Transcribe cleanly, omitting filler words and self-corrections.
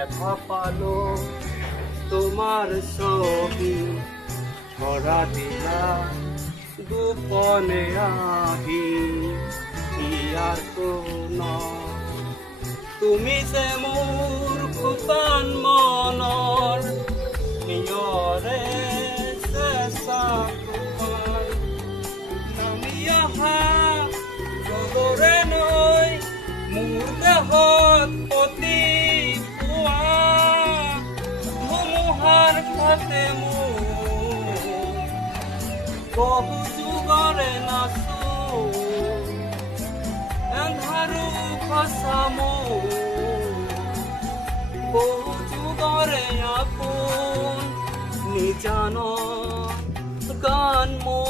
দেখা পালো তোমাৰ ছবি ছড়া দিলা গোপনে আহি ইয়াৰ কোন তুমি যে মোৰ খুটান মনৰ নিয়ৰে চেঁচা কোপাল নামি অহা ৰদৰে নৈ মোৰ দেহত পতি পোৱা ধুমুহাৰ ফাটে মোৰ বহু যুগৰে নাচো এন্ধাৰো খচামো বহু যুগৰে আপোন নিজান গান মোৰ